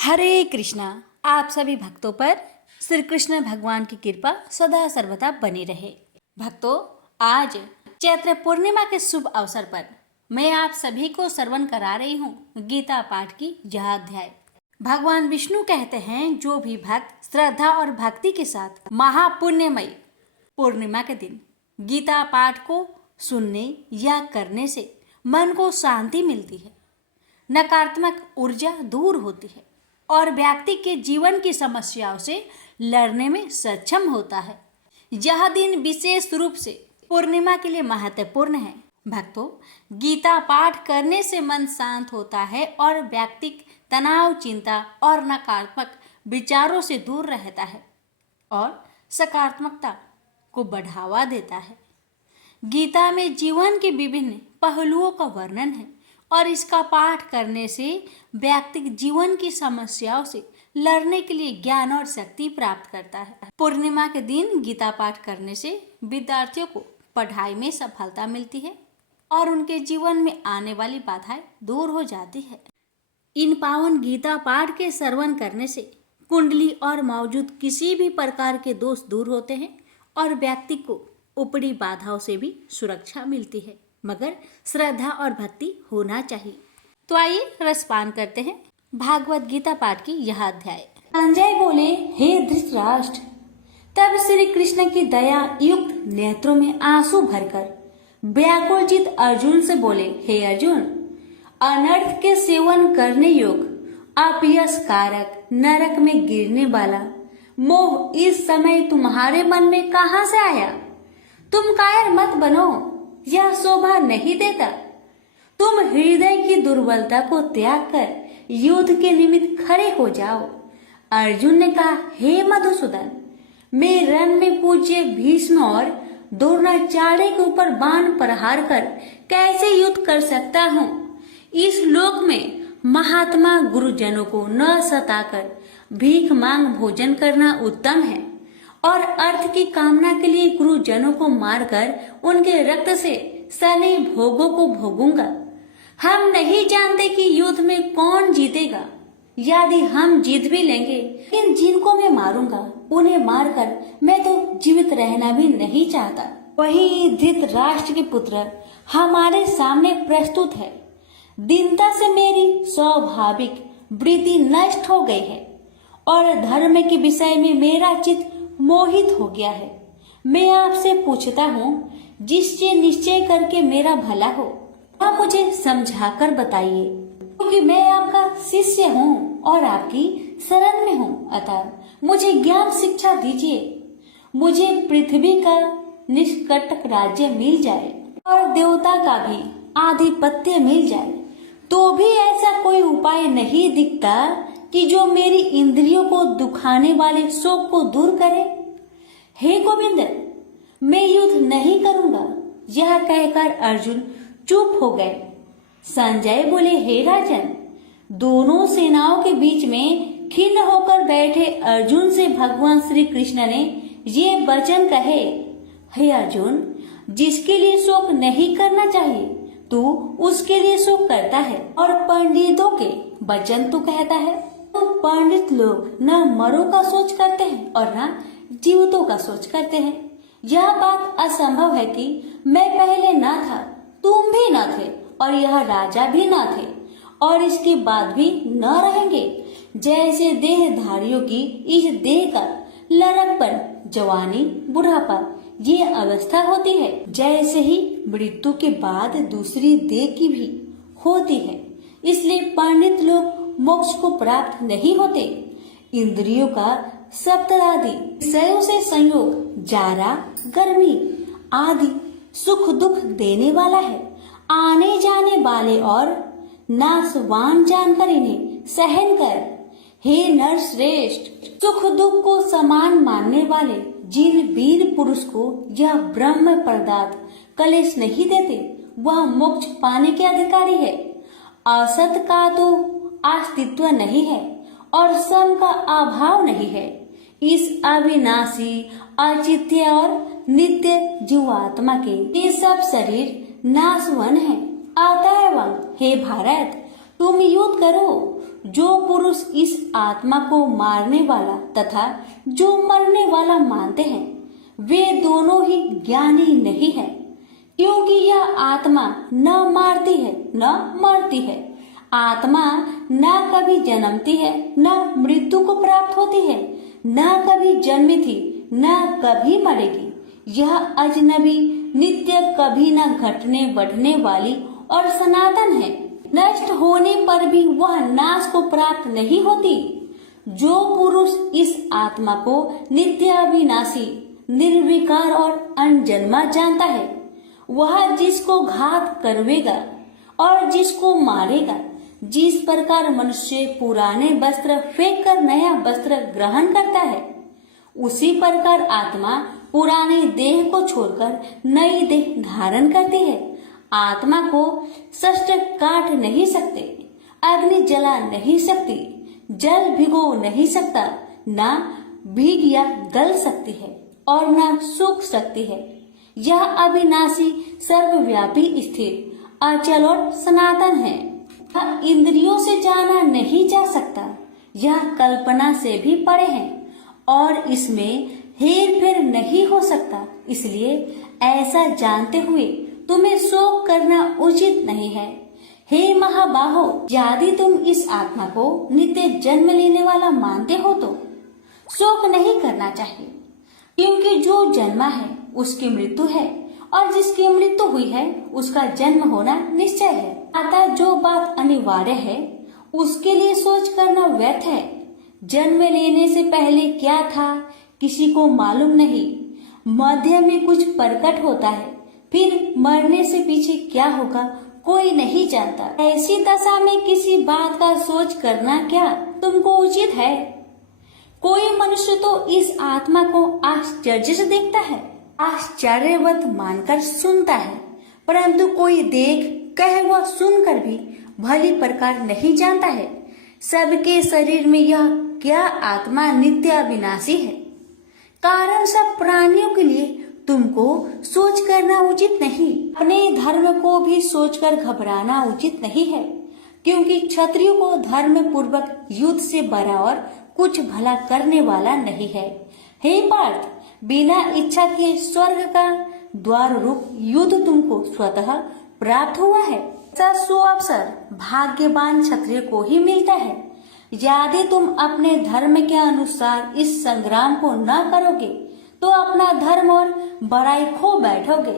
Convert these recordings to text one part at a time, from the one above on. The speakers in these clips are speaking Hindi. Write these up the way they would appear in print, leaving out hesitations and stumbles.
हरे कृष्णा। आप सभी भक्तों पर श्री कृष्ण भगवान की कृपा सदा सर्वदा बनी रहे। भक्तों, आज चैत्र पूर्णिमा के शुभ अवसर पर मैं आप सभी को श्रवण करा रही हूँ गीता पाठ की यह अध्याय। भगवान विष्णु कहते हैं, जो भी भक्त श्रद्धा और भक्ति के साथ महापुण्यमयी पूर्णिमा के दिन गीता पाठ को सुनने या करने से मन को शांति मिलती है, नकारात्मक ऊर्जा दूर होती है और व्यक्ति के जीवन की समस्याओं से लड़ने में सक्षम होता है। यह दिन विशेष रूप से पूर्णिमा के लिए महत्वपूर्ण है। भक्तों, गीता पाठ करने से मन शांत होता है और व्यक्ति तनाव, चिंता और नकारात्मक विचारों से दूर रहता है और सकारात्मकता को बढ़ावा देता है। गीता में जीवन के विभिन्न पहलुओं का वर्णन है और इसका पाठ करने से व्यक्ति जीवन की समस्याओं से लड़ने के लिए ज्ञान और शक्ति प्राप्त करता है। पूर्णिमा के दिन गीता पाठ करने से विद्यार्थियों को पढ़ाई में सफलता मिलती है और उनके जीवन में आने वाली बाधाएं दूर हो जाती है। इन पावन गीता पाठ के श्रवण करने से कुंडली और मौजूद किसी भी प्रकार के दोष दूर होते हैं और व्यक्ति को ऊपरी बाधाओं से भी सुरक्षा मिलती है, मगर श्रद्धा और भक्ति होना चाहिए। तो आइए रसपान करते हैं भागवत गीता पाठ की यह अध्याय। संजय बोले, हे धृतराष्ट्र। तब श्री कृष्ण की दया युक्त नेत्रों में आंसू भरकर व्याकुल चित अर्जुन से बोले, हे अर्जुन, अनर्थ के सेवन करने योग्य अपयश कारक नरक में गिरने वाला मोह इस समय तुम्हारे मन में कहाँ से आया? तुम कायर मत बनो, यह शोभा नहीं देता। तुम हृदय की दुर्बलता को त्याग कर युद्ध के निमित्त खड़े हो जाओ। अर्जुन ने कहा, हे मधुसूदन, मैं रण में पूज्य भीष्म और द्रोणाचार्य के ऊपर बाण प्रहार कर कैसे युद्ध कर सकता हूँ? इस लोक में महात्मा गुरुजनों को न सताकर भीख मांग भोजन करना उत्तम है और अर्थ की कामना के लिए गुरुजनों को मारकर उनके रक्त से सने भोगों को भोगूंगा। हम नहीं जानते कि युद्ध में कौन जीतेगा। यदि हम जीत भी लेंगे, लेकिन जिनको मैं मारूंगा उन्हें मारकर मैं तो जीवित रहना भी नहीं चाहता। वही धृतराष्ट्र के पुत्र हमारे सामने प्रस्तुत है। दीनता से मेरी स्वाभाविक वृत्ति नष्ट हो गई है और धर्म के विषय में मेरा चित्त मोहित हो गया है। मैं आपसे पूछता हूँ, जिससे निश्चय करके मेरा भला हो, आप मुझे समझाकर बताइए, क्योंकि मैं आपका शिष्य हूँ और आपकी शरण में हूँ। अतः मुझे ज्ञान शिक्षा दीजिए। मुझे पृथ्वी का निष्कंटक राज्य मिल जाए और देवता का भी आधिपत्य मिल जाए, तो भी ऐसा कोई उपाय नहीं दिखता कि जो मेरी इंद्रियों को दुखाने वाले शोक को दूर करे। हे गोविंद, मैं युद्ध नहीं करूंगा। यह कहकर अर्जुन चुप हो गए। संजय बोले, हे राजन, दोनों सेनाओं के बीच में खिन्न होकर बैठे अर्जुन से भगवान श्री कृष्ण ने ये वचन कहे, हे अर्जुन, जिसके लिए शोक नहीं करना चाहिए तू उसके लिए शोक करता है और पंडितों के वचन तू कहता है। तो पंडित लोग न मरों का सोच करते हैं और न जीवितों का सोच करते हैं। यह बात असंभव है कि मैं पहले न था, तुम भी न थे और यह राजा भी न थे और इसके बाद भी न रहेंगे। जैसे देहधारियों की इस देह का लड़कपन, जवानी, बुढ़ापा ये अवस्था होती है, जैसे ही मृत्यु के बाद दूसरी देह की भी होती है। इसलिए पंडित लोग मोक्ष को प्राप्त नहीं होते। इंद्रियों का सप्तरादि विषयों से संयोग जारा, गर्मी आदि सुख दुख देने वाला है। आने जाने वाले और नाशवान जानकर इन्हें सहन कर। हे नर श्रेष्ठ, सुख दुख को समान मानने वाले जिन वीर पुरुष को यह ब्रह्म पदार्थ कलेश नहीं देते, वह मोक्ष पाने के अधिकारी है। असत का तो अस्तित्व नहीं है और सम का अभाव नहीं है। इस अविनाशी, अचित्य और नित्य जीवात्मा के ये सब शरीर नाशवन है। अतएव हे भारत, तुम युद्ध करो, जो पुरुष इस आत्मा को मारने वाला तथा जो मरने वाला मानते हैं वे दोनों ही ज्ञानी नहीं है, क्योंकि यह आत्मा न मारती है न मरती है। आत्मा न कभी जन्मती है न मृत्यु को प्राप्त होती है, न कभी जन्मी थी न कभी मरेगी। यह अजनबी, नित्य, कभी न घटने बढ़ने वाली और सनातन है। नष्ट होने पर भी वह नाश को प्राप्त नहीं होती। जो पुरुष इस आत्मा को नित्य, अविनाशी, निर्विकार और अनजन्मा जानता है वह जिसको घात करवेगा और जिसको मारेगा, जिस प्रकार मनुष्य पुराने वस्त्र फेंक कर नया वस्त्र ग्रहण करता है, उसी प्रकार आत्मा पुराने देह को छोड़कर नई देह धारण करती है। आत्मा को शस्त्र काट नहीं सकते, अग्नि जला नहीं सकती, जल भिगो नहीं सकता, न भीग या गल सकती है और न सूख सकती है। यह अविनाशी, सर्वव्यापी, स्थिर, अचल और सनातन है। यह इंद्रियों से जाना नहीं जा सकता, यह कल्पना से भी परे है और इसमें हेर फेर नहीं हो सकता। इसलिए ऐसा जानते हुए तुम्हें शोक करना उचित नहीं है। हे महाबाहो, यदि तुम इस आत्मा को नित्य जन्म लेने वाला मानते हो तो शोक नहीं करना चाहिए, क्योंकि जो जन्मा है उसकी मृत्यु है और जिसकी मृत्यु हुई है उसका जन्म होना निश्चय है। अतः जो बात अनिवार्य है उसके लिए सोच करना व्यर्थ है। जन्म लेने से पहले क्या था किसी को मालूम नहीं, मध्य में कुछ प्रकट होता है, फिर मरने से पीछे क्या होगा कोई नहीं जानता। ऐसी दशा में किसी बात का सोच करना क्या तुमको उचित है? कोई मनुष्य तो इस आत्मा को आश्चर्य से देखता है, आश्चर्यवत मानकर सुनता है, परंतु कोई देख कह व सुनकर भी भली प्रकार नहीं जानता है सबके शरीर में यह क्या आत्मा नित्य अविनाशी है। कारण सब प्राणियों के लिए तुमको सोच करना उचित नहीं। अपने धर्म को भी सोचकर घबराना उचित नहीं है, क्योंकि क्षत्रियो को धर्म पूर्वक युद्ध से बड़ा और कुछ भला करने वाला नहीं है। हे पार्थ, बिना इच्छा के स्वर्ग का द्वार रूप युद्ध तुमको स्वतः प्राप्त हुआ है। ऐसा सो अवसर भाग्यवान क्षत्रिय को ही मिलता है। यदि तुम अपने धर्म के अनुसार इस संग्राम को न करोगे तो अपना धर्म और बड़ाई खो बैठोगे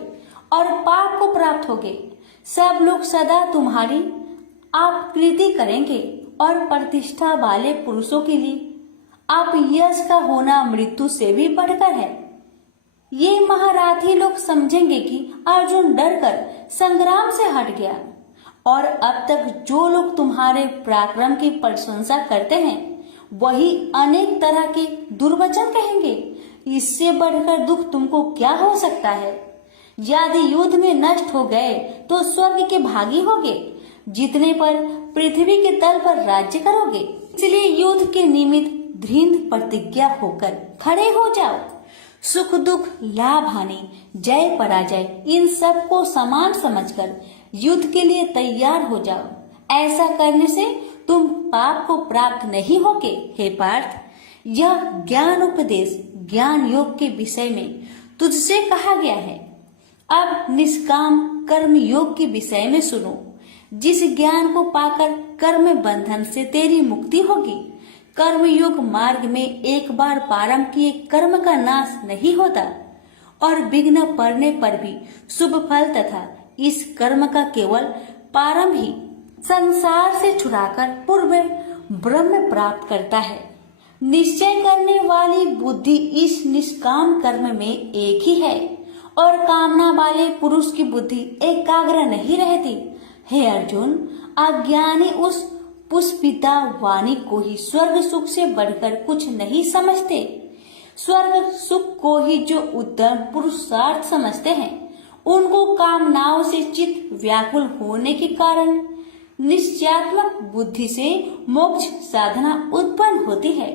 और पाप को प्राप्त होगे। सब लोग सदा तुम्हारी अपकीर्ति करेंगे और प्रतिष्ठा वाले पुरुषों के लिए आप यश का होना मृत्यु से भी बढ़कर है। ये महारथी लोग समझेंगे कि अर्जुन डरकर संग्राम से हट गया, और अब तक जो लोग तुम्हारे पराक्रम की प्रशंसा करते हैं वही अनेक तरह के दुर्वचन कहेंगे। इससे बढ़कर दुख तुमको क्या हो सकता है? यदि युद्ध में नष्ट हो गए तो स्वर्ग के भागी होगे, जीतने पर पृथ्वी के तल पर राज्य करोगे। इसलिए युद्ध के निमित्त दृढ़ प्रतिज्ञा होकर खड़े हो जाओ। सुख दुख, लाभ हानि, जय पराजय, इन सब को समान समझकर युद्ध के लिए तैयार हो जाओ। ऐसा करने से तुम पाप को प्राप्त नहीं होगे। हे पार्थ, यह ज्ञान उपदेश ज्ञान योग के विषय में तुझसे कहा गया है। अब निष्काम कर्म योग के विषय में सुनो। जिस ज्ञान को पाकर कर्म बंधन से तेरी मुक्ति होगी। कर्म योग मार्ग में एक बार प्रारंभ किए कर्म का नाश नहीं होता और विघ्न पड़ने पर भी शुभ फल तथा इस कर्म का केवल प्रारंभ ही संसार से छुड़ाकर पूर्व ब्रह्म प्राप्त करता है। निश्चय करने वाली बुद्धि इस निष्काम कर्म में एक ही है और कामना वाले पुरुष की बुद्धि एकाग्र नहीं रहती। हे अर्जुन, अज्ञानी उस पुष्पिता वाणी को ही स्वर्ग सुख से बढ़कर कुछ नहीं समझते। स्वर्ग सुख को ही जो उत्तम पुरुषार्थ समझते हैं, उनको कामनाओं से चित्त व्याकुल होने के कारण निश्चयात्मक बुद्धि से मोक्ष साधना उत्पन्न होती है।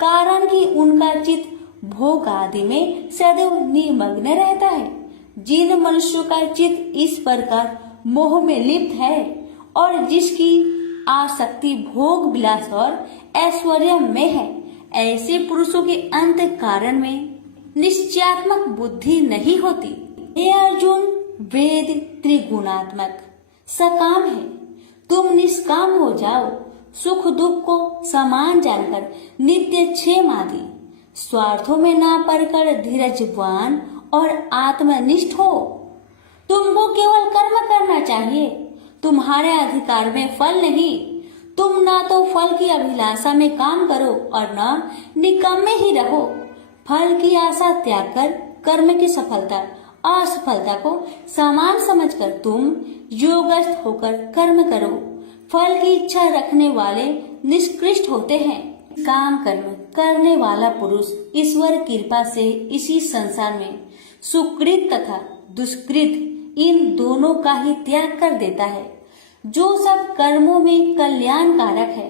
कारण कि उनका चित्त भोग आदि में सदैव निमग्न रहता है। जिन मनुष्यों का चित्त इस प्रकार मोह में लिप्त है और जिसकी आसक्ति भोग विलास और ऐश्वर्य में है, ऐसे पुरुषों के अंत कारण में निश्चयात्मक बुद्धि नहीं होती। हे अर्जुन, वेद त्रिगुणात्मक सकाम है, तुम निष्काम हो जाओ। सुख दुख को समान जानकर नित्य क्षेम आदि स्वार्थों में ना पड़कर धीरजवान और आत्मनिष्ठ हो। तुमको केवल कर्म करना चाहिए, तुम्हारे अधिकार में फल नहीं। तुम ना तो फल की अभिलाषा में काम करो और न निकम्मे ही रहो। फल की आशा त्याग कर कर्म की सफलता असफलता को समान समझकर तुम योगस्थ होकर कर्म करो। फल की इच्छा रखने वाले निष्कृष्ट होते हैं। काम कर्म करने वाला पुरुष ईश्वर कृपा से इसी संसार में सुकृत तथा दुष्कृत इन दोनों का ही त्याग कर देता है। जो सब कर्मों में कल्याणकारक है,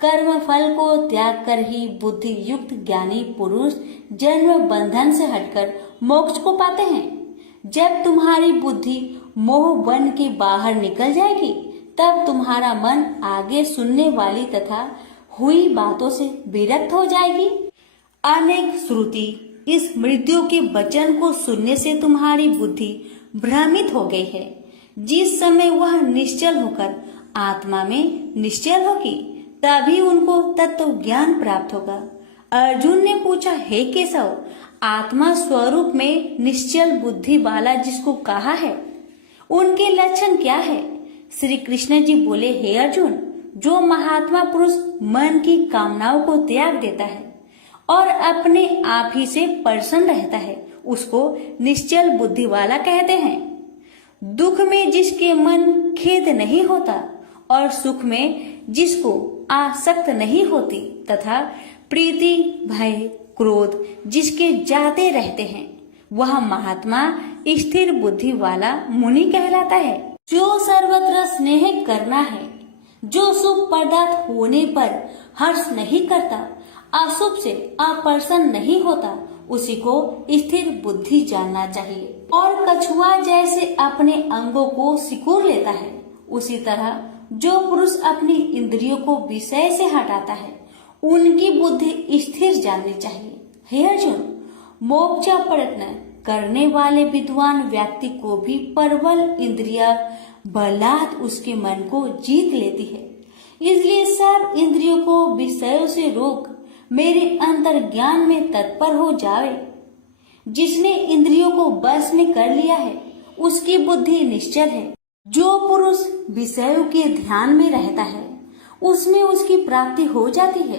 कर्म फल को त्याग कर ही बुद्धि युक्त ज्ञानी पुरुष जन्म बंधन से हटकर मोक्ष को पाते हैं। जब तुम्हारी बुद्धि मोह बन के बाहर निकल जाएगी, तब तुम्हारा मन आगे सुनने वाली तथा हुई बातों से विरक्त हो जाएगी। अनेक श्रुति इस मृत्यु के वचन को सुनने से तुम्हारी बुद्धि भ्रमित हो गई है। जिस समय वह निश्चल होकर आत्मा में निश्चल होगी, तभी उनको तत्व ज्ञान प्राप्त होगा। अर्जुन ने पूछा, हे केशव, आत्मा स्वरूप में निश्चल बुद्धि वाला जिसको कहा है, उनके लक्षण क्या है? श्री कृष्ण जी बोले, हे अर्जुन, जो महात्मा पुरुष मन की कामनाओं को त्याग देता है और अपने आप ही से प्रसन्न रहता है, उसको निश्चल बुद्धि वाला कहते हैं। दुख में जिसके मन खेद नहीं होता और सुख में जिसको आसक्त नहीं होती तथा प्रीति भय क्रोध जिसके जाते रहते हैं, वह महात्मा स्थिर बुद्धि वाला मुनि कहलाता है। जो सर्वत्र स्नेह करना है, जो शुभ पदार्थ होने पर हर्ष नहीं करता, अशुभ से अप्रसन्न नहीं होता, उसी को स्थिर बुद्धि जानना चाहिए। और कछुआ जैसे अपने अंगों को सिकोड़ लेता है, उसी तरह जो पुरुष अपनी इंद्रियों को विषय से हटाता है, उनकी बुद्धि स्थिर जाननी चाहिए। हे अर्जुन, मोक्ष प्रयत्न करने वाले विद्वान व्यक्ति को भी प्रबल इंद्रिया बलात् उसके मन को जीत लेती है। इसलिए सब इंद्रियों को विषयों से रोक मेरे अंतर ज्ञान में तत्पर हो जावे। जिसने इंद्रियों को बस में कर लिया है, उसकी बुद्धि निश्चल है। जो पुरुष विषयों के ध्यान में रहता है, उसमें उसकी प्राप्ति हो जाती है।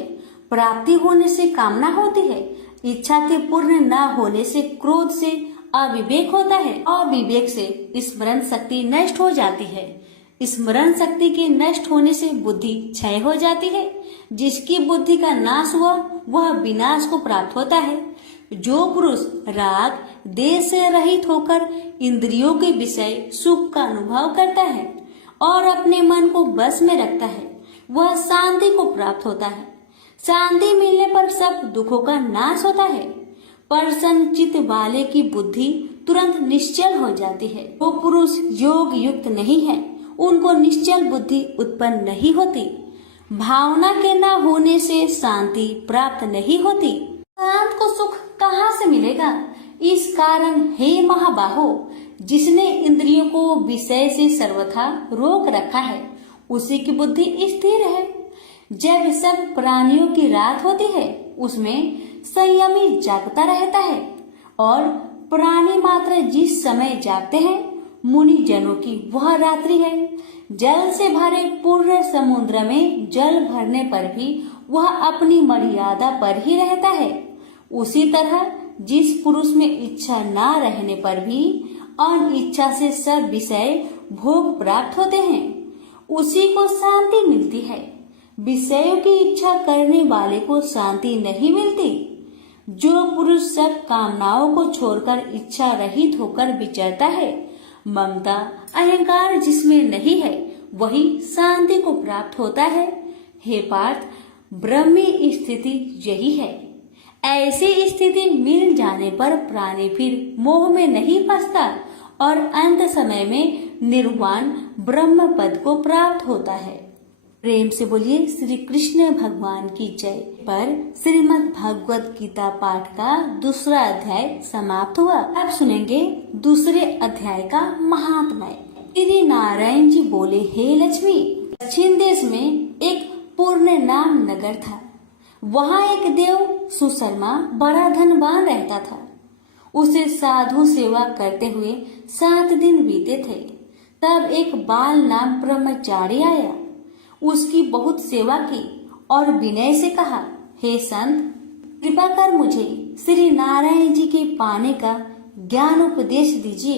प्राप्ति होने से कामना होती है, इच्छा के पूर्ण न होने से क्रोध से अविवेक होता है, अविवेक से स्मरण शक्ति नष्ट हो जाती है, स्मरण शक्ति के नष्ट होने से बुद्धि क्षय हो जाती है। जिसकी बुद्धि का नाश हुआ, वह विनाश को प्राप्त होता है। जो पुरुष राग देश से रहित होकर इंद्रियों के विषय सुख का अनुभव करता है और अपने मन को बस में रखता है, वह शांति को प्राप्त होता है। शांति मिलने पर सब दुखों का नाश होता है। प्रसन्न चित्त वाले की बुद्धि तुरंत निश्चल हो जाती है। वो पुरुष योग युक्त नहीं है, उनको निश्चल बुद्धि उत्पन्न नहीं होती। भावना के न होने से शांति प्राप्त नहीं होती। शांत को सुख कहाँ से मिलेगा? इस कारण हे महाबाहो, जिसने इंद्रियों को विषय से सर्वथा रोक रखा है, उसी की बुद्धि स्थिर है। जब सब प्राणियों की रात होती है, उसमें संयमी जागता रहता है और प्राणी मात्र जिस समय जागते हैं, मुनि जनों की वह रात्रि है। जल से भरे पूर्ण समुद्र में जल भरने पर भी वह अपनी मर्यादा पर ही रहता है। उसी तरह जिस पुरुष में इच्छा न रहने पर भी अनिच्छा से सब विषय भोग प्राप्त होते हैं, उसी को शांति मिलती है। विषयों की इच्छा करने वाले को शांति नहीं मिलती। जो पुरुष सब कामनाओं को छोड़कर इच्छा रहित होकर विचरता है, ममता अहंकार जिसमें नहीं है, वही शांति को प्राप्त होता है। हे पार्थ, ब्रह्मी स्थिति यही है। ऐसी स्थिति मिल जाने पर प्राणी फिर मोह में नहीं फंसता और अंत समय में निर्वाण ब्रह्म पद को प्राप्त होता है। प्रेम से बोलिए श्री कृष्ण भगवान की जय। पर श्रीमद् भगवत गीता पाठ का दूसरा अध्याय समाप्त हुआ। अब सुनेंगे दूसरे अध्याय का महात्म्य। श्री नारायण जी बोले, हे लक्ष्मी, दक्षिण देश में एक पूर्ण नाम नगर था। वहाँ एक देव सुशर्मा बड़ा धनवान रहता था। उसे साधु सेवा करते हुए 7 दिन बीते थे। तब एक बाल नाम ब्रह्मचारी आया। उसकी बहुत सेवा की और विनय से कहा, हे संत, कृपा कर मुझे श्री नारायण जी के पाने का ज्ञान उपदेश दीजिए।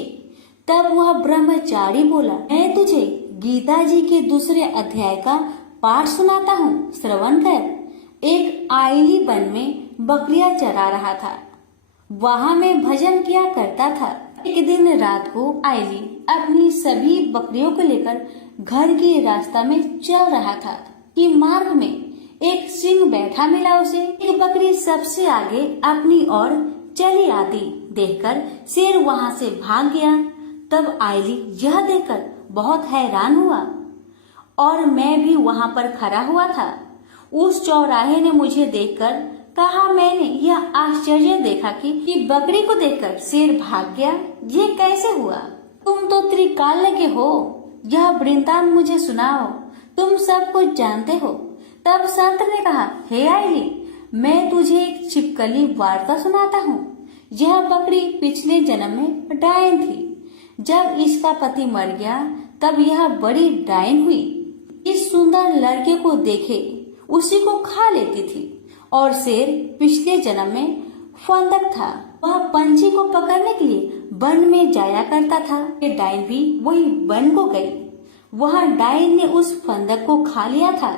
तब वह ब्रह्मचारी बोला, मैं तुझे गीता जी के दूसरे अध्याय का पाठ सुनाता हूँ, श्रवण कर। एक आईली वन में बकरियां चरा रहा था। वहाँ मैं भजन किया करता था। एक दिन रात को आईली अपनी सभी बकरियों को लेकर घर के रास्ता में चल रहा था कि मार्ग में एक सिंह बैठा मिला उसे। एक बकरी सबसे आगे अपनी ओर चली आती देखकर शेर वहाँ से भाग गया। तब आईली यह देखकर बहुत हैरान हुआ और मैं भी वहाँ पर खड़ा हुआ था। उस चौराहे ने मुझे देखकर कहा, मैंने यह आश्चर्य देखा कि बकरी को देखकर शेर भाग गया। ये कैसे हुआ? तुम तो त्रिकाल के हो, यह वृत्तांत मुझे सुनाओ, तुम सब कुछ जानते हो। तब संत ने कहा, हे आईली, मैं तुझे एक छिपकली वार्ता सुनाता हूँ। यह बकरी पिछले जन्म में डायन थी। जब इसका पति मर गया तब यह बड़ी डायन हुई। इस सुंदर लड़के को देखे उसी को खा लेती थी। और शेर पिछले जन्म में फंदक था। वह पंछी को पकड़ने के लिए वन में जाया करता था। ये डायन भी वही वन को गई। वह डायन ने उस फंदक को खा लिया था।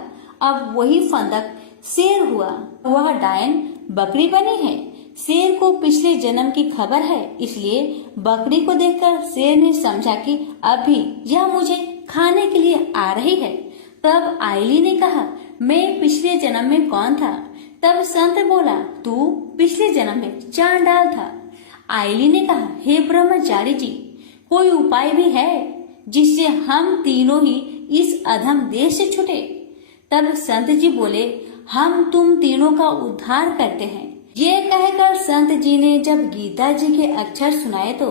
अब वही फंदक शेर हुआ। वह डायन बकरी बनी है। शेर को पिछले जन्म की खबर है, इसलिए बकरी को देखकर शेर ने समझा कि अभी यह मुझे खाने के लिए आ रही है। तब आईली ने कहा, मैं पिछले जन्म में कौन था? तब संत बोला, तू पिछले जन्म में चांडाल था। आईली ने कहा, हे ब्रह्मचारी जी, कोई उपाय भी है जिससे हम तीनों ही इस अधम देश से छुटे? तब संत जी बोले, हम तुम तीनों का उद्धार करते हैं। ये कहकर संत जी ने जब गीता जी के अक्षर सुनाए तो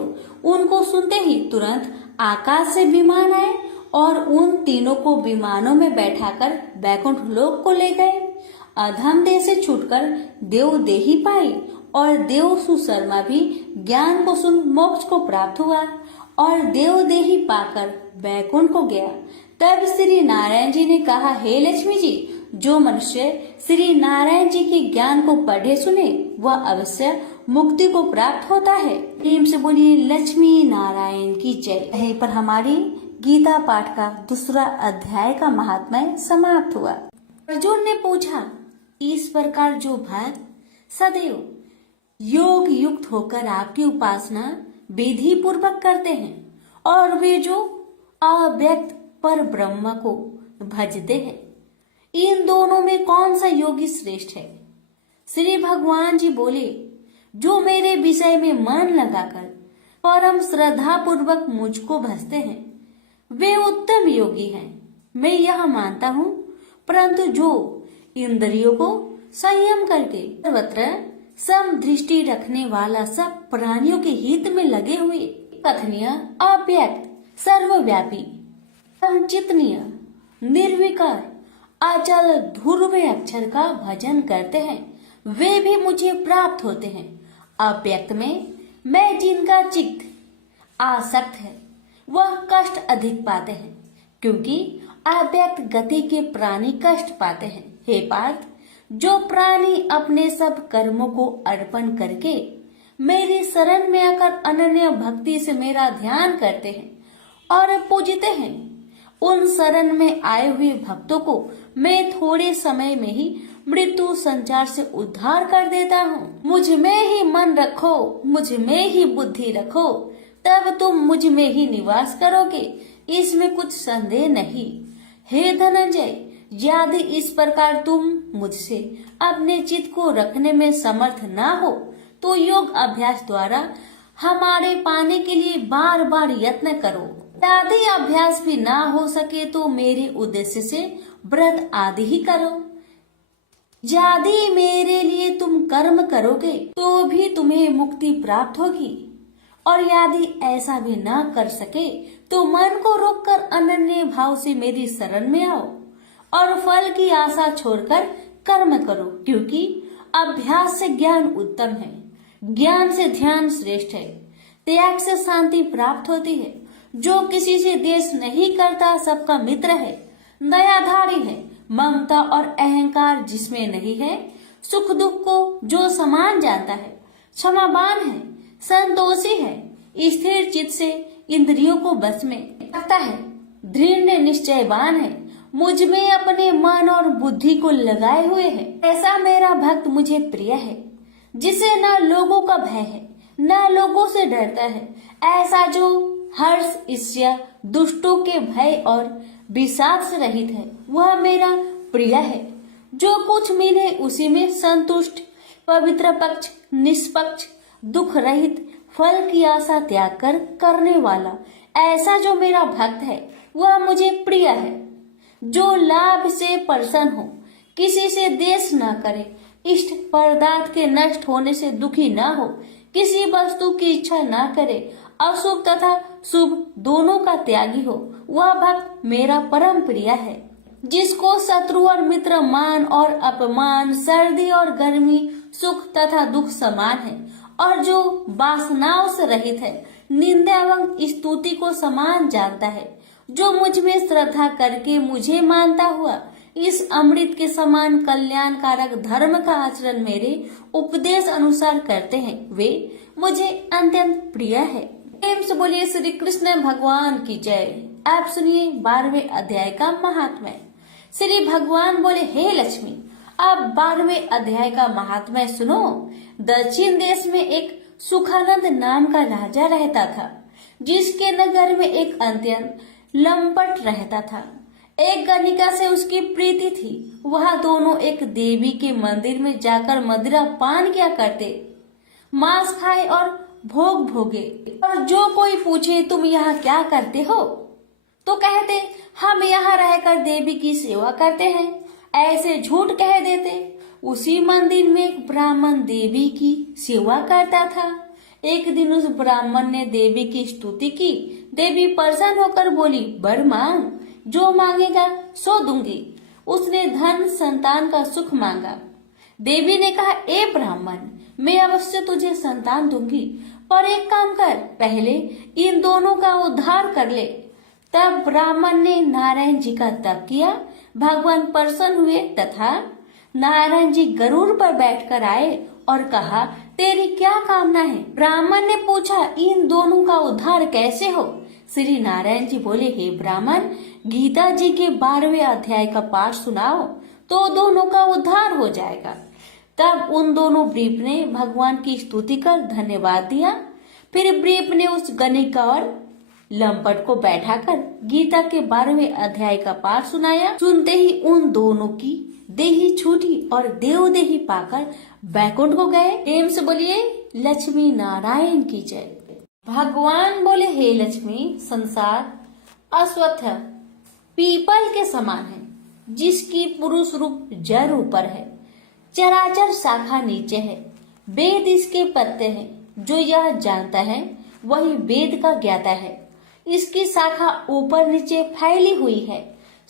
उनको सुनते ही तुरंत आकाश से विमान आए और उन तीनों को विमानों में बैठाकर बैकुंठ लोक को ले गए। अधम देह से छूटकर देव देही पाई और देव सुशर्मा भी ज्ञान को सुन मोक्ष को प्राप्त हुआ और देव देही पाकर बैकुंठ को गया। तब श्री नारायण जी ने कहा, हे लक्ष्मी जी, जो मनुष्य श्री नारायण जी के ज्ञान को पढ़े सुने वह अवश्य मुक्ति को प्राप्त होता है। प्रेम से बोलिए लक्ष्मी नारायण की जय। यहीं पर हमारी गीता पाठ का दूसरा अध्याय का महात्म्य समाप्त हुआ। अर्जुन ने पूछा, इस प्रकार जो भक्त सदैव योग युक्त होकर आपकी उपासना विधि पूर्वक करते हैं और वे जो अव्यक्त पर ब्रह्म को भजते हैं, इन दोनों में कौन सा योगी श्रेष्ठ है? श्री भगवान जी बोले, जो मेरे विषय में मन लगाकर परम श्रद्धा पूर्वक मुझको भजते हैं वे उत्तम योगी हैं। मैं यह मानता हूँ, परंतु जो इंद्रियों को संयम करके सर्वत्र समदृष्टि रखने वाला सब प्राणियों के हित में लगे हुए कथनीय अव्यक्त सर्वव्यापी अचिंतनीय निर्विकार अचल ध्रुव अक्षर का भजन करते हैं वे भी मुझे प्राप्त होते हैं। अव्यक्त में मैं जिनका चित्त आसक्त है वह कष्ट अधिक पाते हैं, क्योंकि अव्यक्त गति के प्राणी कष्ट पाते हैं। हे पार्थ, जो प्राणी अपने सब कर्मों को अर्पण करके मेरी शरण में आकर अनन्य भक्ति से मेरा ध्यान करते हैं और पूजते हैं, उन शरण में आए हुए भक्तों को मैं थोड़े समय में ही मृत्यु संचार से उद्धार कर देता हूँ। मुझ में ही मन रखो, मुझ में ही बुद्धि रखो, तब तुम मुझ में ही निवास करोगे, इसमें कुछ संदेह नहीं। हे धनंजय, यदि इस प्रकार तुम मुझसे अपने चित्त को रखने में समर्थ ना हो तो योग अभ्यास द्वारा हमारे पाने के लिए बार बार यत्न करो। यदि अभ्यास भी ना हो सके तो मेरे उद्देश्य से व्रत आदि ही करो। यदि मेरे लिए तुम कर्म करोगे तो भी तुम्हें मुक्ति प्राप्त होगी, और यदि ऐसा भी न कर सके तो मन को रोककर अनन्य भाव से मेरी शरण में आओ और फल की आशा छोड़कर कर्म करो, क्योंकि अभ्यास से ज्ञान उत्तम है, ज्ञान से ध्यान श्रेष्ठ है, त्याग से शांति प्राप्त होती है। जो किसी से द्वेष नहीं करता सबका मित्र है, दयाधारी है, ममता और अहंकार जिसमें नहीं है, सुख दुख को जो समान जानता है, क्षमावान है, संतोषी है, स्थिर चित्त से इंद्रियों को बस में रखता है, दृढ़ निश्चयवान है, मुझ में अपने मन और बुद्धि को लगाए हुए है, ऐसा मेरा भक्त मुझे प्रिय है, जिसे न लोगों का भय है न लोगों से डरता है। ऐसा जो हर्ष ईर्ष्या दुष्टों के भय और विषाद से रहित है, वह मेरा प्रिय है। जो कुछ मिले उसी में संतुष्ट, पवित्र पक्ष, निष्पक्ष, दुख रहित, फल की आशा त्याग कर करने वाला, ऐसा जो मेरा भक्त है वह मुझे प्रिय है। जो लाभ से प्रसन्न हो, किसी से द्वेष न करे, इष्ट पदार्थ के नष्ट होने से दुखी न हो, किसी वस्तु की इच्छा न करे, अशुभ तथा शुभ दोनों का त्यागी हो, वह भक्त मेरा परम प्रिय है। जिसको शत्रु और मित्र, मान और अपमान, सर्दी और गर्मी, सुख तथा दुख समान है, और जो वासनाओं से रहित है, निंदा एवं स्तुति को समान जानता है, जो मुझ में श्रद्धा करके मुझे मानता हुआ इस अमृत के समान कल्याणकारक धर्म का आचरण मेरे उपदेश अनुसार करते हैं, वे मुझे अत्यंत प्रिय है। प्रेम से बोलिए श्री कृष्ण भगवान की जय। आप सुनिए 12वें अध्याय का महात्म्य। श्री भगवान बोले, हे लक्ष्मी, अब 12वें अध्याय का महात्म्य सुनो। दक्षिण देश में एक सुखानंद नाम का राजा रहता था, जिसके नगर में एक अत्यंत लंपट रहता था। एक गणिका से उसकी प्रीति थी। वह दोनों एक देवी के मंदिर में जाकर मदिरा पान किया करते, मांस खाए और भोग भोगे। और जो कोई पूछे तुम यहाँ क्या करते हो, तो कहते हम यहाँ रहकर देवी की सेवा करते हैं, ऐसे झूठ कह देते। उसी मंदिर में एक ब्राह्मण देवी की सेवा करता था। एक दिन उस ब्राह्मण ने देवी की स्तुति की। देवी प्रसन्न होकर बोली, वर मांग, जो मांगेगा सो दूंगी। उसने धन संतान का सुख मांगा। देवी ने कहा, ए ब्राह्मण, मैं अवश्य तुझे संतान दूंगी, पर एक काम कर, पहले इन दोनों का उद्धार कर ले। तब ब्राह्मण ने नारायण जी का तप किया। भगवान प्रसन्न हुए तथा नारायण जी गरुड़ पर बैठकर आए और कहा, तेरी क्या कामना है? ब्राह्मण ने पूछा, इन दोनों का उद्धार कैसे हो? श्री नारायण जी बोले, हे ब्राह्मण, गीता जी के 12वें अध्याय का पाठ सुनाओ तो दोनों का उद्धार हो जाएगा। तब उन दोनों ब्रीप ने भगवान की स्तुति कर धन्यवाद दिया। फिर ब्रीप ने उस गणिका और लंपट को बैठाकर गीता के 12वें अध्याय का पाठ सुनाया। सुनते ही उन दोनों की देही छूटी और देवदेही पाकर बैकुंठ को गए। प्रेम से बोलिए लक्ष्मी नारायण की जय। भगवान बोले, हे लक्ष्मी, संसार अश्वत्थ पीपल के समान है, जिसकी पुरुष रूप जड़ ऊपर है, चराचर शाखा नीचे है, वेद इसके पत्ते हैं। जो यह जानता है वही वेद का ज्ञाता है। इसकी शाखा ऊपर नीचे फैली हुई है।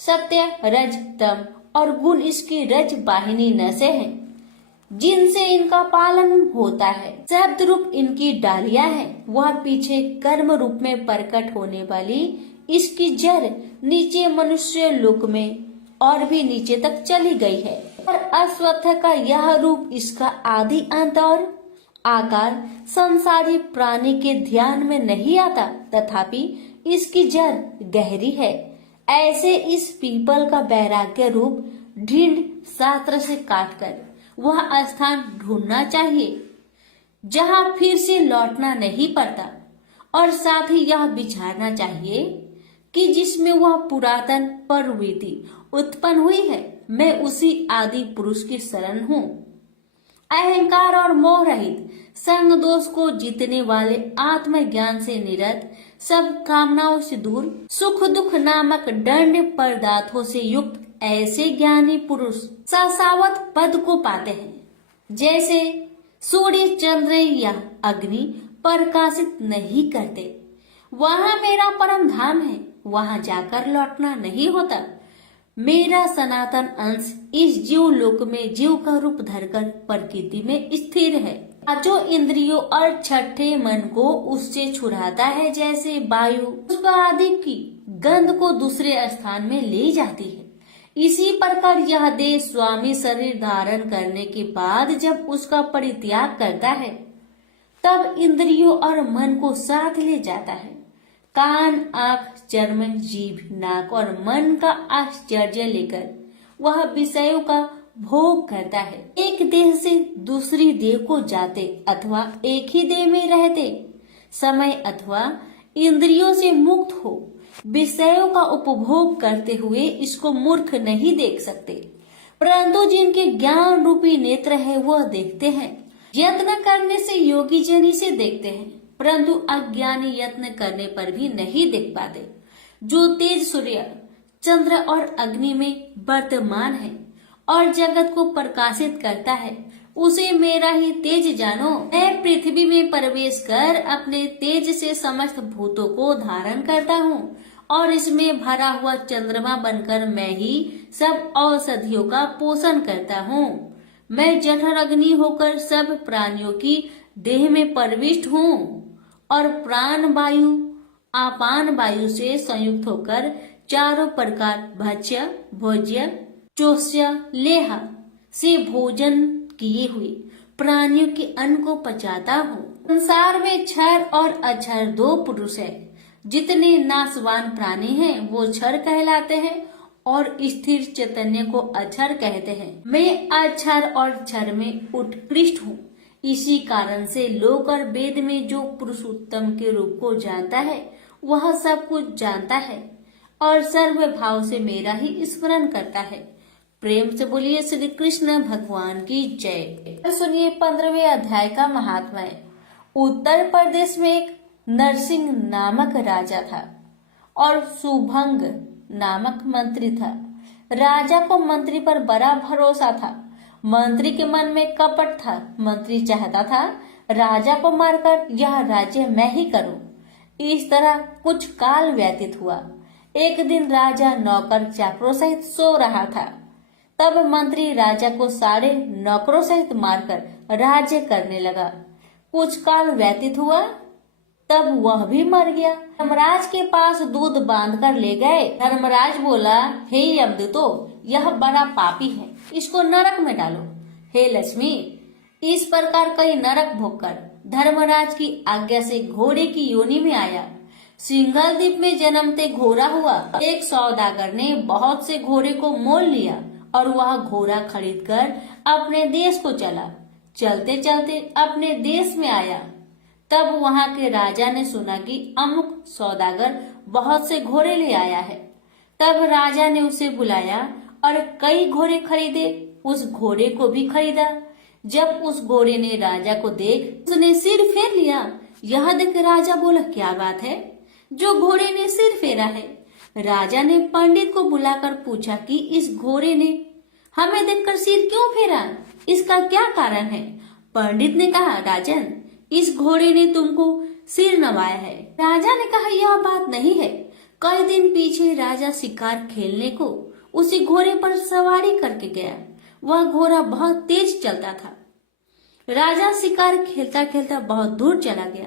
सत्य, रज, तम और गुण इसकी रज वाहिनी नसें हैं, जिनसे इनका पालन होता है। शब्द रूप इनकी डालियां हैं। वह पीछे कर्म रूप में प्रकट होने वाली इसकी जड़ नीचे मनुष्य लोक में और भी नीचे तक चली गई है। और अश्वत्थ का यह रूप इसका आदि अंत और आकार संसारी प्राणी के ध्यान में नहीं आता, तथापि इसकी जड़ गहरी है। ऐसे इस पीपल का वैराग्य रूप ढींढ शास्त्र से काटकर वह स्थान ढूंढना चाहिए जहां फिर से लौटना नहीं पड़ता, और साथ ही यह विचारना चाहिए कि जिसमें वह पुरातन प्रवृत्ति उत्पन्न हुई है, मैं उसी आदि पुरुष की शरण हूँ। अहंकार और मोह रहित, संग दोष को जीतने वाले, आत्मज्ञान से निरत, सब कामनाओं से दूर, सुख दुख नामक दंड पदार्थों से युक्त, ऐसे ज्ञानी पुरुष शाश्वत पद को पाते हैं। जैसे सूर्य, चंद्र या अग्नि प्रकाशित नहीं करते, वहाँ मेरा परम धाम है, वहाँ जाकर लौटना नहीं होता। मेरा सनातन अंश इस जीव लोक में जीव का रूप धरकर प्रकृति में स्थिर है। जो इंद्रियों और छठे मन को उससे छुड़ाता है, जैसे वायु पुष्प आदि की गंध को दूसरे स्थान में ले जाती है, इसी प्रकार यह देह स्वामी शरीर धारण करने के बाद जब उसका परित्याग करता है, तब इंद्रियों और मन को साथ ले जाता है। कान, आँख, चर्म, जीभ, नाक और मन का आश्चर्य लेकर वह विषयों का भोग करता है। एक देह से दूसरी देह को जाते अथवा एक ही देह में रहते समय अथवा इंद्रियों से मुक्त हो विषयों का उपभोग करते हुए इसको मूर्ख नहीं देख सकते, परंतु जिनके ज्ञान रूपी नेत्र है वह देखते हैं। यत्न करने से योगी जन इसे देखते हैं, परंतु अज्ञानी यत्न करने पर भी नहीं देख पाते। जो तेज सूर्य, चंद्र और अग्नि में वर्तमान है और जगत को प्रकाशित करता है, उसे मेरा ही तेज जानो। मैं पृथ्वी में प्रवेश कर अपने तेज से समस्त भूतों को धारण करता हूँ और इसमें भरा हुआ चंद्रमा बनकर मैं ही सब औषधियों का पोषण करता हूँ। मैं जठर अग्नि होकर सब प्राणियों की देह में प्रविष्ट हूँ और प्राण वायु आपान वायु से संयुक्त होकर चारों प्रकार भक्ष्य, भोज्य, चोष्य, लेह से भोजन किए हुए प्राणियों के अन्न को पचाता हूँ। संसार में क्षर और अक्षर दो पुरुष है। जितने नाशवान प्राणी हैं वो क्षर कहलाते हैं और स्थिर चैतन्य को अक्षर कहते हैं। मैं अक्षर और क्षर में उत्कृष्ट हूँ। इसी कारण से लोक और वेद में जो पुरुषोत्तम के रूप को जानता है वह सब कुछ जानता है और सर्व भाव से मेरा ही स्मरण करता है। प्रेम से बोलिए श्री कृष्ण भगवान की जय। सुनिए 15वें अध्याय का महात्म्य। उत्तर प्रदेश में एक नरसिंह नामक राजा था और सुभंग नामक मंत्री था। राजा को मंत्री पर बड़ा भरोसा था। मंत्री के मन में कपट था। मंत्री चाहता था राजा को मारकर यह राज्य मैं ही करूं। इस तरह कुछ काल व्यतीत हुआ। एक दिन राजा नौकर चाकरों सहित सो रहा था। तब मंत्री राजा को सारे नौकरों सहित मारकर राज्य करने लगा। कुछ काल व्यतीत हुआ, तब वह भी मर गया। धर्मराज के पास दूध बांधकर ले गए। धर्मराज बोला, हे यमदूतो, यह बड़ा पापी है, इसको नरक में डालो। हे लक्ष्मी, इस प्रकार कई नरक भोगकर धर्मराज की आज्ञा से घोड़े की योनि में आया। सिंघल द्वीप में जन्मते घोड़ा हुआ। एक सौदागर ने बहुत से घोड़े को मोल लिया और वह घोड़ा खरीदकर अपने देश को चला। चलते चलते अपने देश में आया। तब वहाँ के राजा ने सुना कि अमुक सौदागर बहुत से घोड़े ले आया है। तब राजा ने उसे बुलाया और कई घोड़े खरीदे। उस घोड़े को भी खरीदा। जब उस घोड़े ने राजा को देख उसने सिर फेर लिया। यह देख राजा बोला, क्या बात है जो घोड़े ने सिर फेरा है? राजा ने पंडित को बुलाकर पूछा कि इस घोड़े ने हमें देखकर सिर क्यों फेरा, इसका क्या कारण है? पंडित ने कहा, राजन, इस घोड़े ने तुमको सिर नवाया है। राजा ने कहा, यह बात नहीं है। कई दिन पीछे राजा शिकार खेलने को उसी घोड़े पर सवारी करके गया। वह घोड़ा बहुत तेज चलता था। राजा शिकार खेलता खेलता बहुत दूर चला गया।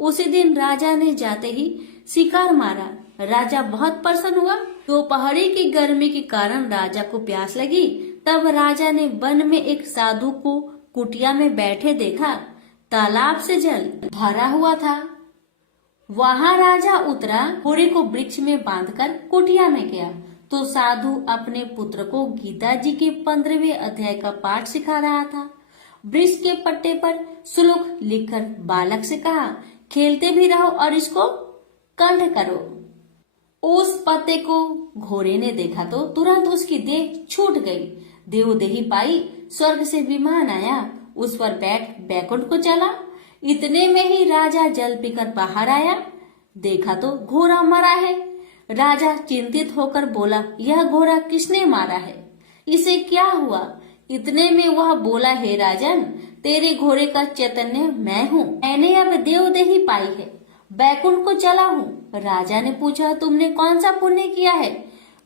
उसी दिन राजा ने जाते ही शिकार मारा। राजा बहुत प्रसन्न हुआ। दोपहरी की गर्मी के कारण राजा को प्यास लगी। तब राजा ने वन में एक साधु को कुटिया में बैठे देखा। तालाब से जल भरा हुआ था। वहाँ राजा उतरा, घोड़े को वृक्ष में बांधकर कुटिया में गया तो साधु अपने पुत्र को गीता जी के 15वें अध्याय का पाठ सिखा रहा था। वृक्ष के पट्टे पर श्लोक लिखकर बालक से कहा, खेलते भी रहो और इसको कंठ करो। उस पत्ते को घोड़े ने देखा तो तुरंत उसकी देह छूट गई। देवदेही पाई, स्वर्ग से विमान आया, उस पर बैठ बैकुंठ को चला। इतने में ही राजा जल पीकर बाहर आया। देखा तो घोड़ा मरा है। राजा चिंतित होकर बोला, यह घोड़ा किसने मारा है? इसे क्या हुआ? इतने में वह बोला, हे राजन, तेरे घोड़े का चैतन्य मैं हूँ। मैंने अब देवदेही पाई है, बैकुंठ को चला हूँ। राजा ने पूछा, तुमने कौन सा पुण्य किया है?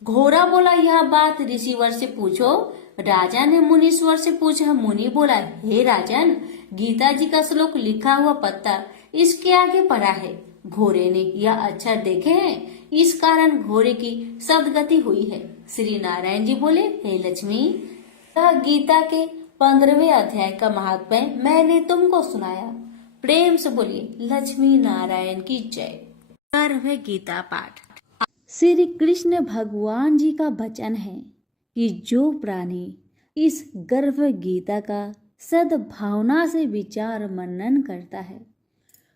घोड़ा बोला, यह बात ऋषिवर से पूछो। राजा ने मुनीश्वर से पूछा। मुनि बोला, हे राजन, गीता जी का श्लोक लिखा हुआ पत्ता इसके आगे पड़ा है। घोड़े ने यह अक्षर देखे हैं, इस कारण घोड़े की सदगति हुई है। श्री नारायण जी बोले, हे लक्ष्मी, यह गीता के 15वें अध्याय का महात्म्य मैंने तुमको सुनाया। प्रेम से बोलिए लक्ष्मी नारायण की जय। गर्भ गीता पाठ। श्री कृष्ण भगवान जी का वचन है कि जो प्राणी इस गर्भ गीता का सद्भावना से विचार मनन करता है,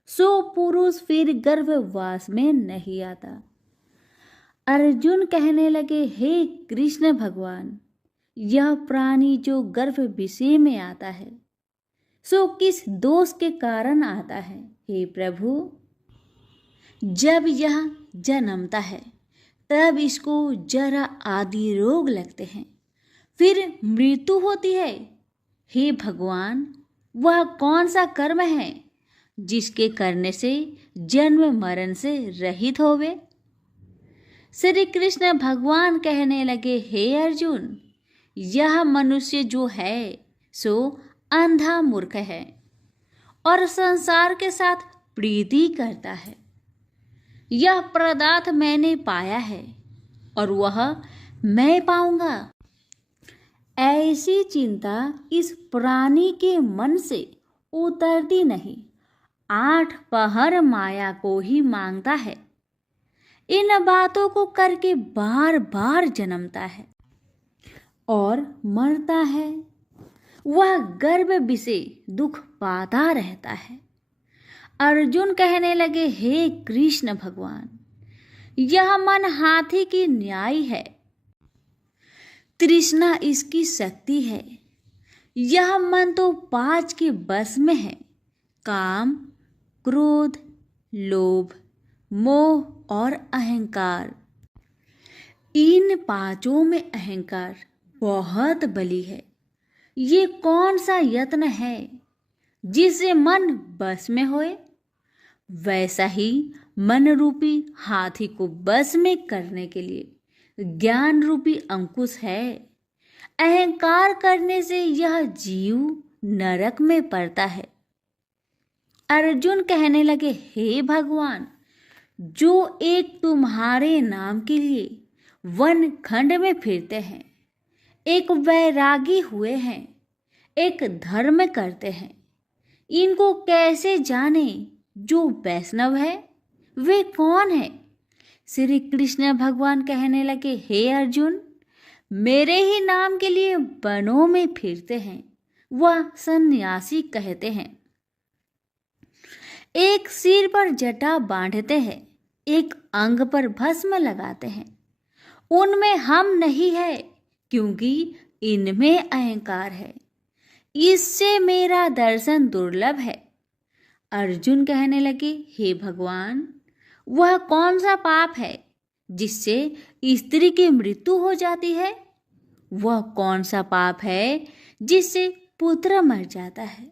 सो पुरुष फिर गर्भवास में नहीं आता। अर्जुन कहने लगे, हे कृष्ण भगवान, यह प्राणी जो गर्भ विषय में आता है, सो किस दोष के कारण आता है? हे प्रभु, जब यह जन्मता है तब इसको जरा आदि रोग लगते हैं, फिर मृत्यु होती है। हे भगवान, वह कौन सा कर्म है जिसके करने से जन्म मरण से रहित होवे? श्री कृष्ण भगवान कहने लगे, हे अर्जुन, यह मनुष्य जो है सो अंधा मूर्ख है और संसार के साथ प्रीति करता है। यह पदार्थ मैंने पाया है और वह मैं पाऊंगा, ऐसी चिंता इस प्राणी के मन से उतरती नहीं। 8 पहर माया को ही मांगता है, इन बातों को करके बार बार जन्मता है और मरता है। वह गर्भ विषय दुख पाता रहता है। अर्जुन कहने लगे, हे कृष्ण भगवान, यह मन हाथी की न्याय है, तृष्णा इसकी शक्ति है। यह मन तो 5 के बस में है, काम, क्रोध, लोभ, मोह और अहंकार। इन 5 में अहंकार बहुत बली है। ये कौन सा यत्न है जिससे मन बस में होए? वैसा ही मन रूपी हाथी को बस में करने के लिए ज्ञान रूपी अंकुश है। अहंकार करने से यह जीव नरक में पड़ता है। अर्जुन कहने लगे, हे भगवान, जो एक तुम्हारे नाम के लिए वन खंड में फिरते हैं, एक वैरागी हुए हैं, एक धर्म करते हैं, इनको कैसे जाने? जो वैष्णव है वे कौन है? श्री कृष्ण भगवान कहने लगे, हे अर्जुन, मेरे ही नाम के लिए वनों में फिरते हैं, वह सन्यासी कहते हैं। एक सिर पर जटा बांधते हैं, एक अंग पर भस्म लगाते हैं। उनमें हम नहीं है, क्योंकि इनमें अहंकार है। इससे मेरा दर्शन दुर्लभ है। अर्जुन कहने लगे, हे भगवान, वह कौन सा पाप है जिससे स्त्री की मृत्यु हो जाती है? वह कौन सा पाप है जिससे पुत्र मर जाता है?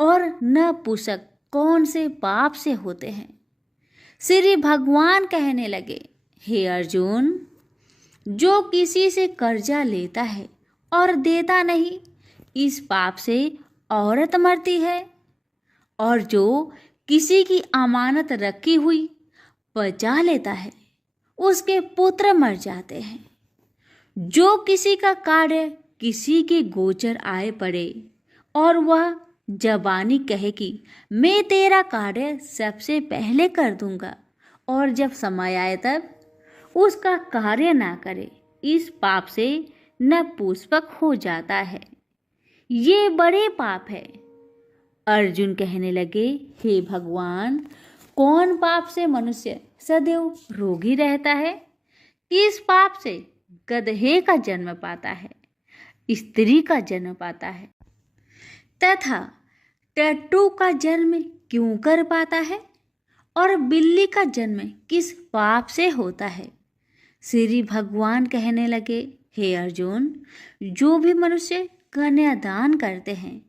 और नपुंसक कौन से पाप से होते हैं? श्री भगवान कहने लगे, हे अर्जुन, जो किसी से कर्जा लेता है और देता नहीं, इस पाप से औरत मरती है। और जो किसी की अमानत रखी हुई बचा लेता है, उसके पुत्र मर जाते हैं। जो किसी का कार्य किसी के गोचर आए पड़े और वह जबानी कहे कि मैं तेरा कार्य सबसे पहले कर दूंगा, और जब समय आए तब उसका कार्य ना करे, इस पाप से नपुंसक हो जाता है। ये बड़े पाप है। अर्जुन कहने लगे, हे भगवान, कौन पाप से मनुष्य सदैव रोगी रहता है? किस पाप से गधे का जन्म पाता है, स्त्री का जन्म पाता है, तथा टट्टू का जन्म क्यों कर पाता है? और बिल्ली का जन्म किस पाप से होता है? श्री भगवान कहने लगे, हे अर्जुन, जो भी मनुष्य कन्यादान करते हैं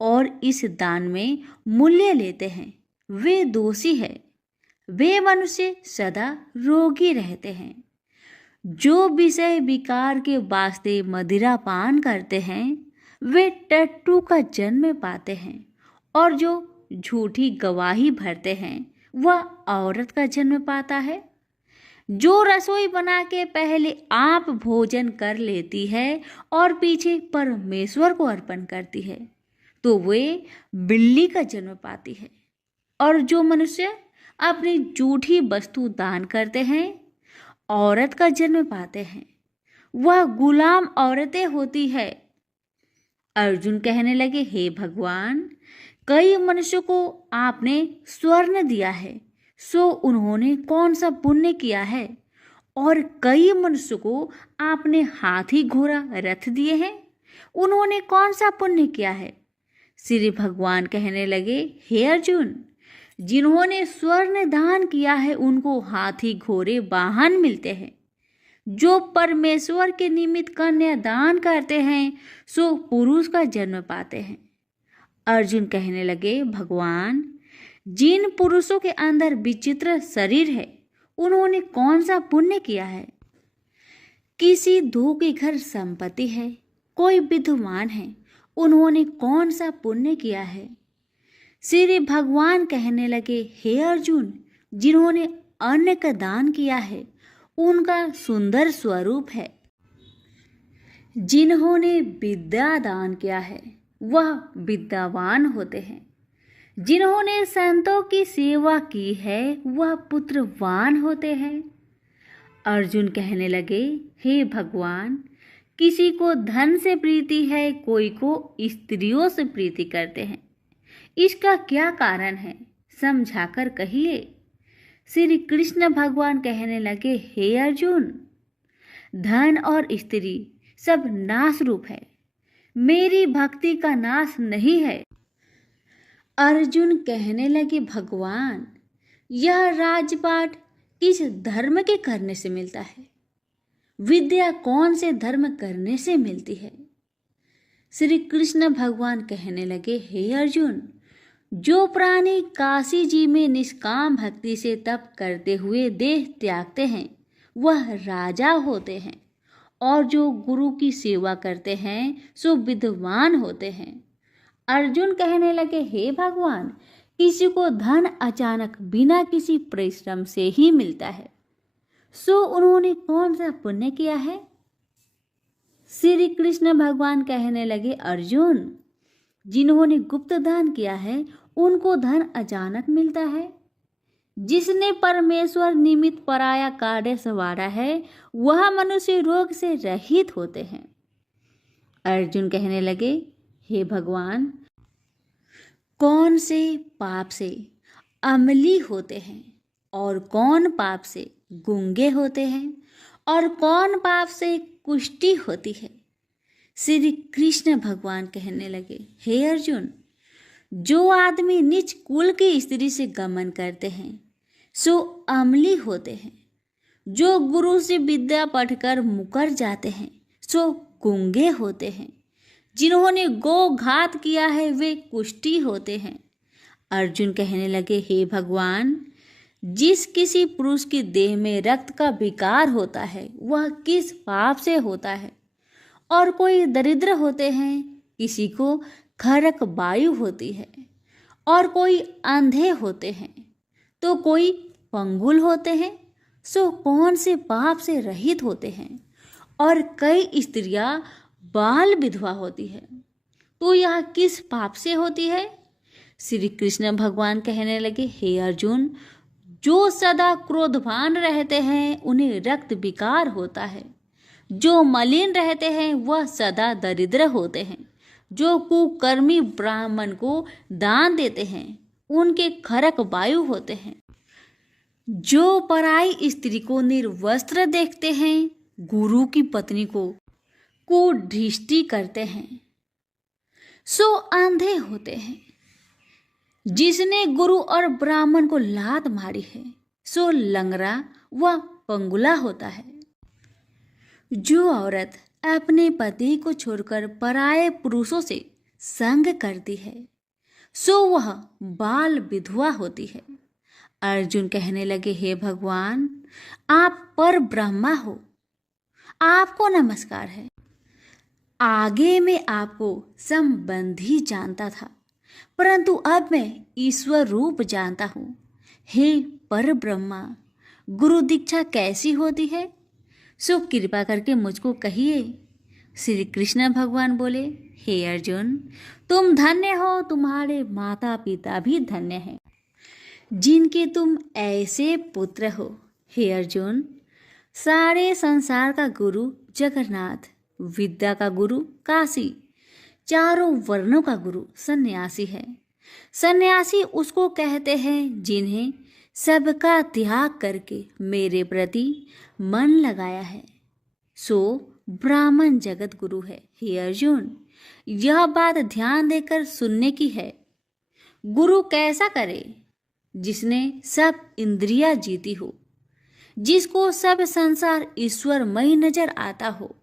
और इस दान में मूल्य लेते हैं वे दोषी है। वे मनुष्य सदा रोगी रहते हैं। जो विषय विकार के वास्ते मदिरा पान करते हैं वे टट्टू का जन्म पाते हैं, और जो झूठी गवाही भरते हैं वह औरत का जन्म पाता है। जो रसोई बना के पहले आप भोजन कर लेती है और पीछे परमेश्वर को अर्पण करती है तो वे बिल्ली का जन्म पाती है। और जो मनुष्य अपनी झूठी वस्तु दान करते हैं औरत का जन्म पाते हैं, वह गुलाम औरतें होती है। अर्जुन कहने लगे, हे भगवान, कई मनुष्यों को आपने स्वर्ण दिया है, सो उन्होंने कौन सा पुण्य किया है? और कई मनुष्यों को आपने हाथी घोड़ा रथ दिए हैं, उन्होंने कौन सा पुण्य किया है? श्री भगवान कहने लगे, हे अर्जुन, जिन्होंने स्वर्ण दान किया है उनको हाथी घोड़े वाहन मिलते हैं। जो परमेश्वर के निमित्त कन्यादान करते हैं सो पुरुष का जन्म पाते हैं। अर्जुन कहने लगे, भगवान, जिन पुरुषों के अंदर विचित्र शरीर है उन्होंने कौन सा पुण्य किया है? किसी दो के घर संपत्ति है, कोई विद्वान है, उन्होंने कौन सा पुण्य किया है? श्री भगवान कहने लगे, हे अर्जुन, जिन्होंने अन्न का दान किया है उनका सुंदर स्वरूप है। जिन्होंने विद्या दान किया है वह विद्यावान होते हैं। जिन्होंने संतों की सेवा की है वह पुत्रवान होते हैं। अर्जुन कहने लगे, हे भगवान, किसी को धन से प्रीति है, कोई को स्त्रियों से प्रीति करते हैं। इसका क्या कारण है, समझाकर कहिए। श्री कृष्ण भगवान कहने लगे, हे अर्जुन, धन और स्त्री सब नाश रूप है, मेरी भक्ति का नाश नहीं है। अर्जुन कहने लगे, भगवान, यह राजपाट किस धर्म के करने से मिलता है? विद्या कौन से धर्म करने से मिलती है? श्री कृष्ण भगवान कहने लगे, हे अर्जुन, जो प्राणी काशी जी में निष्काम भक्ति से तप करते हुए देह त्यागते हैं वह राजा होते हैं, और जो गुरु की सेवा करते हैं सो विद्वान होते हैं। अर्जुन कहने लगे, हे भगवान, किसी को धन अचानक बिना किसी परिश्रम से ही मिलता है, सो उन्होंने कौन सा पुण्य किया है? श्री कृष्ण भगवान कहने लगे, अर्जुन, जिन्होंने गुप्त दान किया है उनको धन अचानक मिलता है। जिसने परमेश्वर निमित्त पराया कार्य संवारा है वह मनुष्य रोग से रहित होते हैं। अर्जुन कहने लगे, हे भगवान, कौन से पाप से अमली होते हैं और कौन पाप से गूंगे होते हैं और कौन पाप से कुष्ठी होती है? श्री कृष्ण भगवान कहने लगे, हे अर्जुन, जो आदमी नीच कुल की स्त्री से गमन करते हैं सो अमली होते हैं। जो गुरु से विद्या पढ़कर मुकर जाते हैं सो गूंगे होते हैं। जिन्होंने गो घात किया है वे कुष्ठी होते हैं। अर्जुन कहने लगे, हे भगवान, जिस किसी पुरुष की देह में रक्त का विकार होता है वह किस पाप से होता है? और कोई दरिद्र होते हैं, किसी को खरक वायु होती है, और कोई अंधे होते हैं, तो कोई पंगुल होते हैं, सो कौन से पाप से रहित होते हैं? और कई स्त्रियां बाल विधवा होती है, तो यह किस पाप से होती है? श्री कृष्ण भगवान कहने लगे, हे अर्जुन, जो सदा क्रोधवान रहते हैं उन्हें रक्त विकार होता है। जो मलिन रहते हैं वह सदा दरिद्र होते हैं। जो कुकर्मी ब्राह्मण को दान देते हैं उनके खरक वायु होते हैं। जो पराई स्त्री को निर्वस्त्र देखते हैं, गुरु की पत्नी को कुदृष्टि करते हैं, सो अंधे होते हैं। जिसने गुरु और ब्राह्मण को लात मारी है सो लंगड़ा व पंगुला होता है। जो औरत अपने पति को छोड़कर पराये पुरुषों से संग करती है सो वह बाल विधवा होती है। अर्जुन कहने लगे, हे भगवान, आप पर ब्रह्मा हो, आपको नमस्कार है। आगे मैं आपको संबंधी जानता था, परंतु अब मैं ईश्वर रूप जानता हूँ। हे पर ब्रह्मा, गुरु दीक्षा कैसी होती है सो कृपा करके मुझको कहिए। श्री कृष्ण भगवान बोले, हे अर्जुन, तुम धन्य हो, तुम्हारे माता पिता भी धन्य हैं जिनके तुम ऐसे पुत्र हो। हे अर्जुन, सारे संसार का गुरु जगन्नाथ, विद्या का गुरु काशी, चारों वर्णों का गुरु सन्यासी है। सन्यासी उसको कहते हैं जिन्हें सबका त्याग करके मेरे प्रति मन लगाया है, सो ब्राह्मण जगत गुरु है। हे अर्जुन, यह बात ध्यान देकर सुनने की है। गुरु कैसा करे? जिसने सब इंद्रियां जीती हो, जिसको सब संसार ईश्वरमय नजर आता हो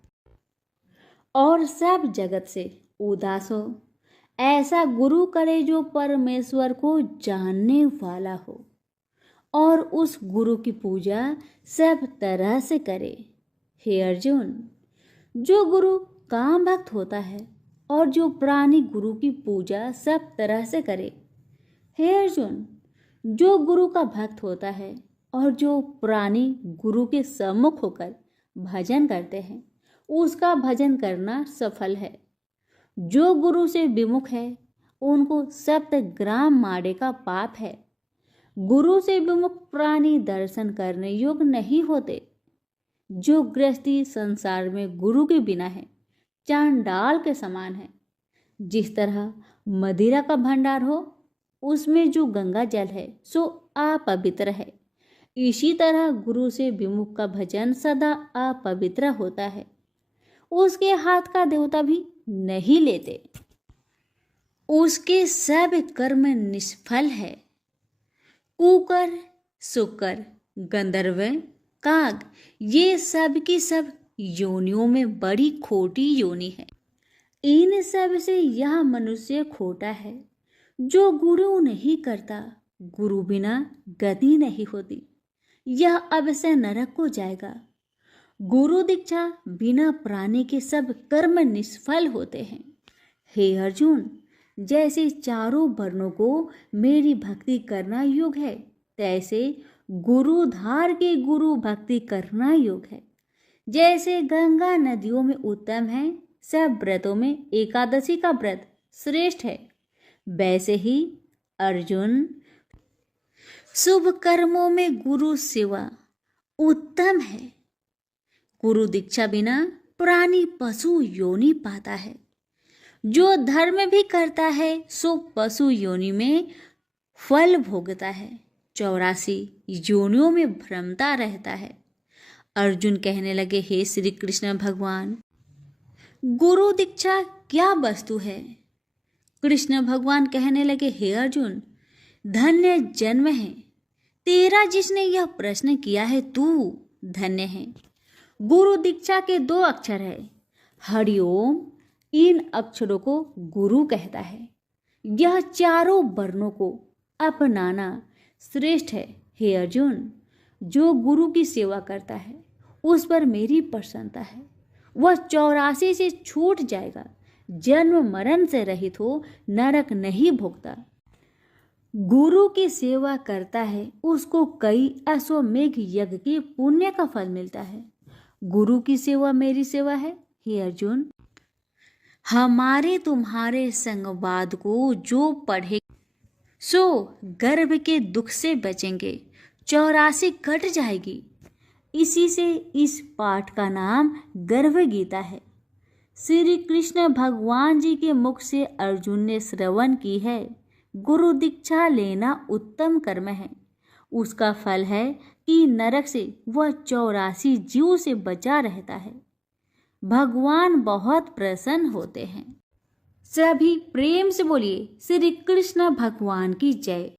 और सब जगत से उदास हो। ऐसा गुरु करे जो परमेश्वर को जानने वाला हो और उस गुरु की पूजा सब तरह से करे। हे अर्जुन, जो गुरु काम भक्त होता है और जो प्राणी गुरु की पूजा सब तरह से करे। हे अर्जुन, जो गुरु का भक्त होता है और जो प्राणी गुरु के सम्मुख होकर भजन करते हैं, उसका भजन करना सफल है। जो गुरु से विमुख है, उनको 7 ग्राम माड़े का पाप है। गुरु से विमुख प्राणी दर्शन करने योग्य नहीं होते। जो गृहस्थी संसार में गुरु के बिना है, चांडाल के समान है। जिस तरह मदिरा का भंडार हो, उसमें जो गंगा जल है सो अपवित्र है, इसी तरह गुरु से विमुख का भजन सदा अपवित्र होता है। उसके हाथ का देवता भी नहीं लेते, उसके सब कर्म निष्फल है। कुकर, सुकर, गंधर्व, काग, ये सब की सब योनियों में बड़ी खोटी योनि है। इन सब से यह मनुष्य खोटा है। जो गुरु नहीं करता, गुरु बिना गति नहीं होती, यह अवश्य नरक को जाएगा। गुरु दीक्षा बिना प्राणी के सब कर्म निष्फल होते हैं। हे अर्जुन, जैसे चारों वर्णों को मेरी भक्ति करना योग है, तैसे गुरु धार के गुरु भक्ति करना योग है। जैसे गंगा नदियों में उत्तम है, सब व्रतों में एकादशी का व्रत श्रेष्ठ है, वैसे ही अर्जुन शुभ कर्मों में गुरु सेवा उत्तम है। गुरु दीक्षा बिना प्राणी पशु योनि पाता है। जो धर्म भी करता है सो पशु योनि में फल भोगता है, 84 योनियों में भ्रमता रहता है। अर्जुन कहने लगे, हे श्री कृष्ण भगवान, गुरु दीक्षा क्या वस्तु है? कृष्ण भगवान कहने लगे, हे अर्जुन, धन्य जन्म है तेरा जिसने यह प्रश्न किया है, तू धन्य है। गुरु दीक्षा के 2 अक्षर है, हरिओम। इन अक्षरों को गुरु कहता है। यह चारों वर्णों को अपनाना श्रेष्ठ है। हे अर्जुन, जो गुरु की सेवा करता है उस पर मेरी प्रसन्नता है। वह 84 से छूट जाएगा, जन्म मरण से रहित हो, नरक नहीं भोगता। गुरु की सेवा करता है, उसको कई अश्वमेघ यज्ञ के पुण्य का फल मिलता है। गुरु की सेवा मेरी सेवा है। हे अर्जुन, हमारे तुम्हारे संवाद को जो पढ़े सो गर्भ के दुख से बचेंगे, 84 कट जाएगी। इसी से इस पाठ का नाम गर्भ गीता है। श्री कृष्ण भगवान जी के मुख से अर्जुन ने श्रवण की है, गुरु दीक्षा लेना उत्तम कर्म है। उसका फल है कि नरक से वह 84 जीव से बचा रहता है। भगवान बहुत प्रसन्न होते हैं। सभी प्रेम से बोलिए श्री कृष्ण भगवान की जय।